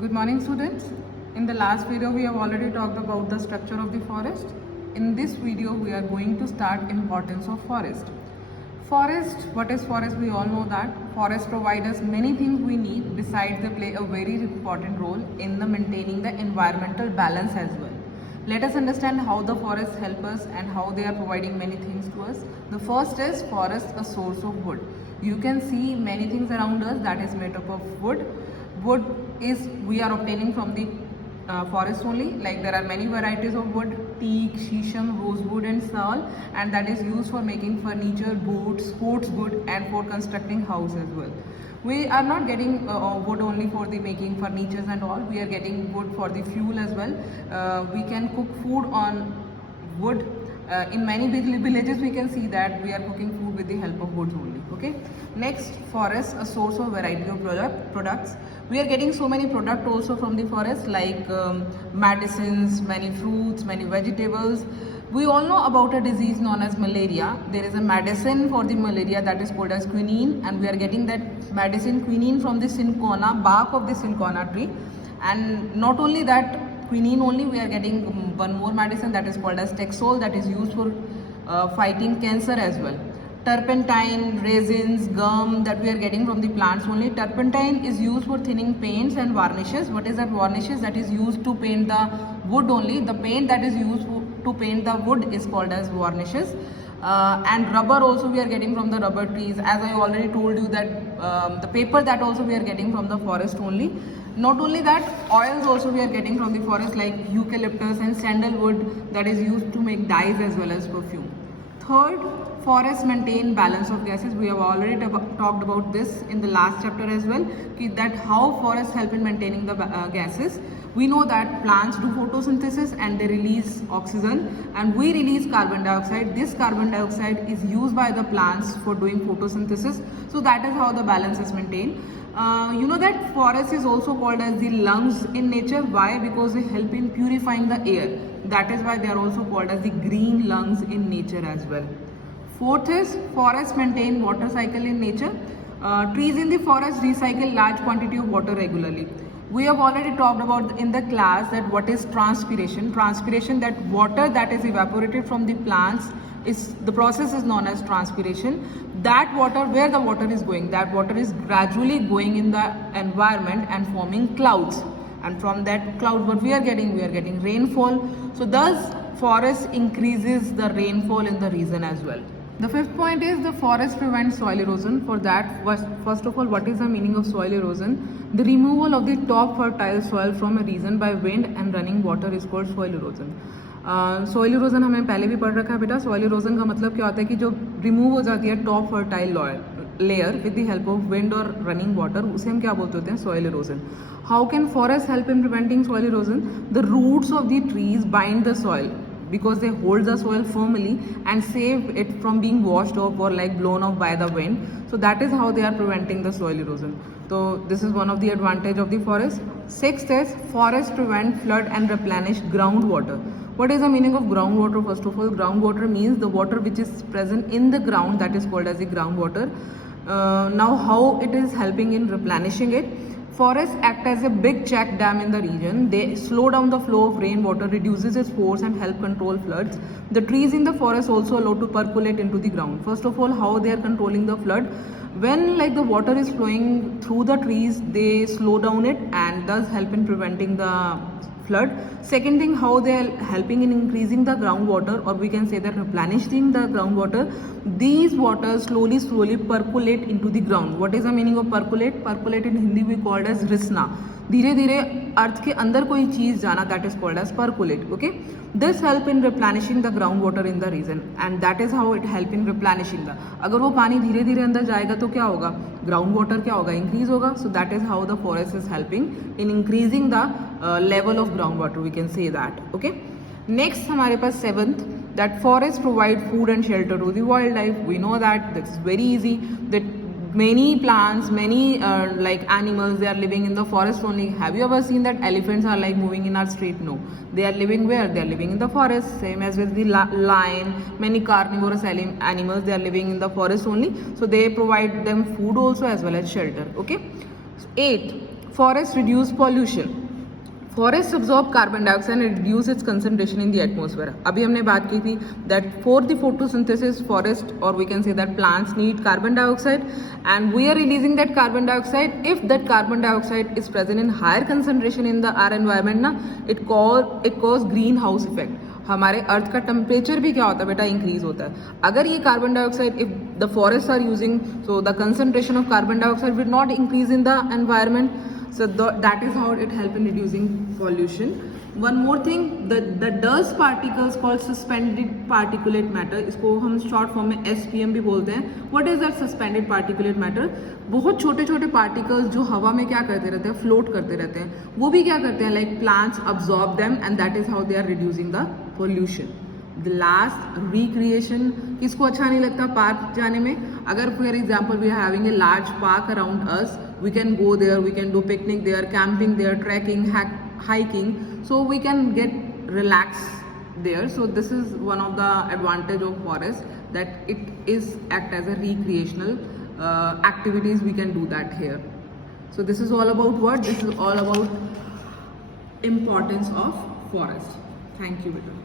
Good morning students. In the last video we have already talked about the structure of the forest. In this video we are going to start importance of forest. Forest, what is forest? We all know that. Forest provide us many things we need, besides they play a very important role in the maintaining the environmental balance as well. Let us understand how the forests help us and how they are providing many things to us. The first is forest, a source of wood. You can see many things around us that is made up of wood. Wood is we are obtaining from the forest only. Like there are many varieties of wood: teak, shisham, rosewood and sal, and that is used for making furniture, boats, sports wood and for constructing house as well. We are not getting wood only for the making furnitures and all. We are getting wood for the fuel as well. We can cook food on wood. In many big villages we can see that we are cooking food with the help of woods only. Okay, next, forest, a source of variety of products. We are getting so many products also from the forest, like medicines, many fruits, many vegetables. We all know about a disease known as malaria. There is a medicine for the malaria that is called as quinine, and we are getting that medicine quinine from the cinchona, bark of the cinchona tree. And not only that quinine only, we are getting one more medicine that is called as Taxol, that is used for fighting cancer as well. Turpentine, resins, gum that we are getting from the plants only. Turpentine is used for thinning paints and varnishes. What is that varnishes? That is used to paint the wood only. The paint that is used to paint the wood is called as varnishes. And rubber also we are getting from the rubber trees. As I already told you that the paper that also we are getting from the forest only. Not only that, oils also we are getting from the forest, like eucalyptus and sandalwood that is used to make dyes as well as perfume. Third, forests maintain balance of gases. We have already talked about this in the last chapter as well, that how forests help in maintaining the gases. We know that plants do photosynthesis and they release oxygen, and we release carbon dioxide. This carbon dioxide is used by the plants for doing photosynthesis. So that is how the balance is maintained. You know that forest is also called as the lungs in nature. Why? Because they help in purifying the air. That is why they are also called as the green lungs in nature as well. Fourth is, forests maintain water cycle in nature. Trees in the forest recycle large quantity of water regularly. We have already talked about in the class that what is transpiration. Transpiration, that water that is evaporated from the plants, is the process is known as transpiration. That water, where the water is going, that water is gradually going in the environment and forming clouds. And from that cloud, what we are getting rainfall. So thus forest increases the rainfall in the region as well. The fifth point is the forest prevents soil erosion. For that, first of all, what is the meaning of soil erosion? The removal of the top fertile soil from a region by wind and running water is called soil erosion. Soil erosion हमें पहले भी पढ़ रखा है बेटा. Soil erosion का मतलब क्या होता है कि जो रिमूव हो जाती है top fertile layer with the help of wind और रनिंग वाटर, उसे हम क्या बोलते होते हैं? Soil erosion. How can forest help in preventing soil erosion? The roots of the trees bind the soil because they hold the soil firmly and save it from being washed off or like blown off by the wind. So that is how they are preventing the soil erosion. So this is one of the advantage of the forest. Sixth is, forests prevent flood and replenish groundwater. What is the meaning of groundwater? First of all, groundwater means the water which is present in the ground, that is called as the groundwater. Now how it is helping in replenishing it? Forests act as a big check dam in the region. They slow down the flow of rainwater, reduces its force and help control floods. The trees in the forest also allow to percolate into the ground. First of all, how they are controlling the flood? When like the water is flowing through the trees, they slow down it and thus help in preventing the flood. Second thing, how they are helping in increasing the groundwater, or we can say that replenishing the groundwater. These waters slowly percolate into the ground. What is the meaning of percolate? Percolate in Hindi we called as risna. धीरे धीरे अर्थ के अंदर कोई चीज जाना, that is called as percolate. Okay, this help in replenishing the groundwater in the region, and that is how it help in replenishing the. अगर वो पानी धीरे धीरे अंदर जाएगा तो क्या होगा? ग्राउंड वाटर क्या होगा? इंक्रीज होगा. So that is how the forest is helping in increasing the level of ground water. We can say that. Okay, next हमारे पास seventh, that forests provide food and shelter to the wildlife. We know that that's very easy, that many plants, many like animals, they are living in the forest only. Have you ever seen that elephants are like moving in our street? No, they are living where? They are living in the forest. Same as with the lion, many carnivorous animals, they are living in the forest only. So they provide them food also as well as shelter. Okay, 8, Forests reduce pollution. Forests absorb carbon dioxide and reduce its concentration in the atmosphere. अभी हमने बात की थी that for the photosynthesis, forest or we can say that plants need carbon dioxide, and we are releasing that carbon dioxide. If that carbon dioxide is present in higher concentration in the our environment ना, it cause greenhouse effect. हमारे अर्थ का temperature भी क्या होता है बेटा, increase होता है. अगर ये carbon dioxide, if the forest are using, so the concentration of carbon dioxide will not increase in the environment. So that is how it help in reducing pollution. One more thing, the dust particles called suspended particulate matter, इसको हम short form में SPM भी बोलते हैं. What is that suspended particulate matter? बहुत छोटे छोटे particles जो हवा में क्या करते रहते हैं, float करते रहते हैं, वो भी क्या करते हैं, like plants absorb them, and that is how they are reducing the pollution. The last, recreation. किसको अच्छा नहीं लगता पार्क जाने में? अगर for example we are having a large park around us, we can go there, we can do picnic there, camping there, trekking, hiking, so we can get relaxed there. So this is one of the advantage of forest, that it is act as a recreational activities we can do that here. So this is all about what? This is all about importance of forest. Thank you, Vito.